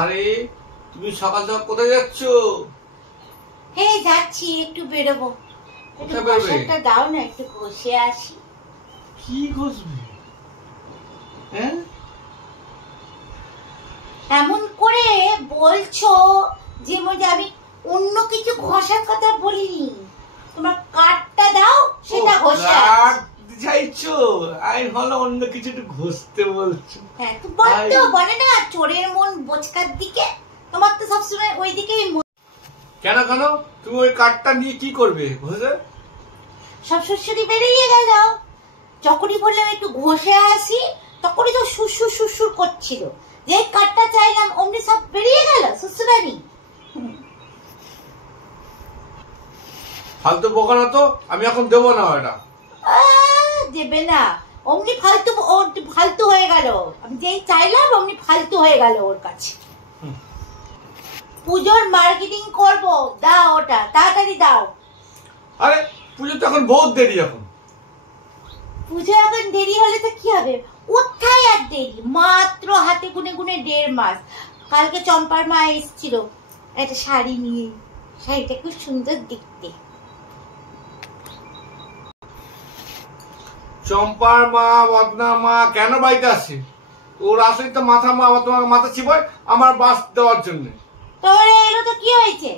আরে তুমি সকাল সকাল কোথায় যাচ্ছ? হ্যাঁ যাচ্ছি, একটু বেরোবো। কোথায় বেরোবে? একটা দাও না, একটু ঘষে আসি। কি ঘষবে? হ্যাঁ এমন করে বলছো যে আমি অন্য কিছু ঘষার কথা বলিনি। তোমার কাঠটা দাও, সেটা ঘষে চাইছো? আমি ভালো অন্য কিছু একটু ঘষতে বলছো। হ্যাঁ তো বলে না চোরের মন বোচকার দিকে, তোমার তো সবসময় ওই দিকেই। কেন কেন তুমি ওই কাঠটা নিয়ে কি করবে ঘষে? সব শ্বশুরি বেরিয়ে গেল, যখনই বললাম একটু ঘষে আসি তখনই তো সুসুর সুসুর করছিল। যে কাঠটা চাইলাম অমনি সব বেরিয়ে গেল শ্বশুরানি। ফালতু বকা না তো, আমি এখন দেবো না। এটা দেবে না, অমনি ফালতু ফালতু হয়ে গেল। আমি যেই চাইলাম অমনি ফালতু হয়ে গেল ওর কাছে। পুজোর মার্কেটিং করব, দাও ওটা তাড়াতাড়ি দাও। আরে পুজো তো এখন বহুত দেরি। এখন পুজো এখন দেরি হলে তো কি হবে? কোথায় আর দেরি, মাত্র হাতে গুনে গুনে 1.5 মাস। কালকে চম্পার মা এসেছিল একটা শাড়ি নিয়ে, শাড়িটা খুব সুন্দর দেখতে। চম্পার মা বদনা মা কেন বাড়িতে আসে? ওর আসলে তো মাথা মা তোমাকে মাথা চিবায় আমার বাস দেওয়ার জন্য। তোর এলো তো কি হয়েছে?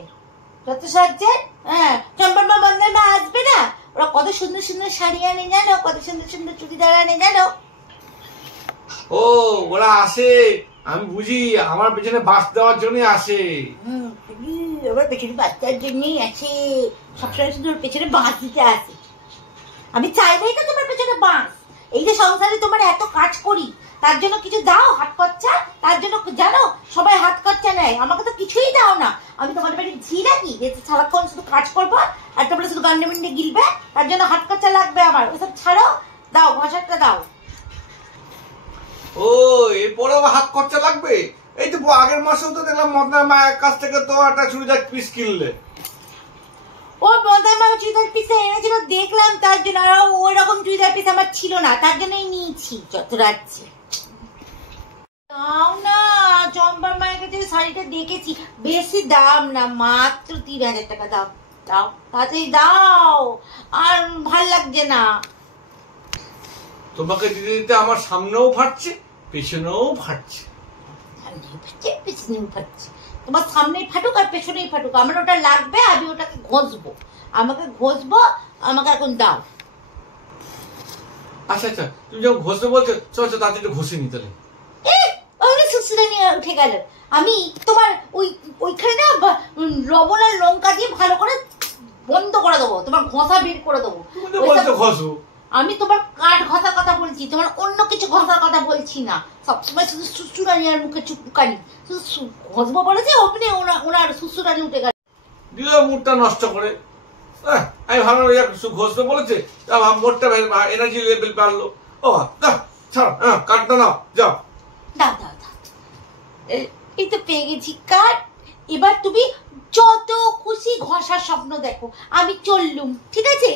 যত সজ্জে হ্যাঁ, চম্পার মা বদনার মা আসবে না? ওরা কত সুন্দর সুন্দর শাড়ি আনে জানো, কত সুন্দর সুন্দর চুড়িদার আনে জানো। ও ওরা আসে, আমি বুঝি আমার পেছনে বাস দেওয়ার জন্য আসে। ওর পেছনে বাচ্চার জন্যই আছে, সবসময় শুধু ওর পেছনে বাঁশ দিতে আসে। আমি চাইলেই তো তোমার পেছনে বাঁশ। এই যে সংসারে তোমার এত কাজ করি, তার জন্য কিছু দাও হাত খরচা? তার জন্য জানো সবাই হাত খরচা নেয়, আমাকে তো কিছুই দাও না। আমি তোমার বাড়ির ঝি নাকি যে সারাক্ষণ শুধু কাজ করবো আর তোমরা শুধু গান্ডে মিন্ডে গিলবে? তার জন্য হাত খরচা লাগবে আমার, ওসব ছাড়ো, দাও ভাষাটা দাও। ও এরপরেও হাত খরচা লাগবে? এই তো আগের মাসেও তো দেখলাম মদনার মায়ের কাছ থেকে তো একটা চুড়িদার পিস কিনলে। ও মদনার মা চুড়িদার পিস এনেছিল দেখলাম, তার জন্য। আর ওই রকম চুড়িদার পিস আমার ছিল না, তার জন্যই নিয়েছি যত রাজ্যে। দাও না, চম্পার মায়ের কাছে শাড়িটা দেখেছি, বেশি দাম না, মাত্র 3,000 টাকা। দাও দাও তাড়াতাড়ি দাও, আর ভাল লাগছে না। তোমাকে দিতে দিতে আমার সামনেও ফাটছে, পেছনেও ফাটছে। পেছনেও ফাটছে। তোমার সামনেই ফাটুক আর পেছনেই ফাটুক, আমার ওটা লাগবে, আমি ওটাকে ঘষবো। আমাকে ঘষবো, আমাকে এখন দাও। আচ্ছা আচ্ছা, তুমি যখন ঘষতে বলছো চলো তাড়াতাড়ি একটু ঘষে নি তাহলে। উঠে গেল। আমি তোমার ওইখানে না লবণ আর লঙ্কা দিয়ে ভালো করে বন্ধ করে দেবো, তোমার ঘষা বের করে দেবো। আমি তোমার কাঠ ঘষার কথা বলছি, তোমার অন্য কিছু ঘষার কথা বলছি না। সবসময় শুধু শ্বশুরানি আর মুখে চুপকানি, শুধু ঘষবো বলেছে অমনি ওনার শ্বশুরানি উঠে গেল। দিল মুডটা নষ্ট করে। আমি ভালো ঘষতে বলেছে, মোটটা এনার্জি লেভেল বাড়লো। ও ছাড়ো, কাঠটা নাও, যাও। দাও দাও দাও, এই তো পেয়ে গেছি কাঠ। এবার তুমি যত খুশি ঘষার স্বপ্ন দেখো, আমি চললুম, ঠিক আছে?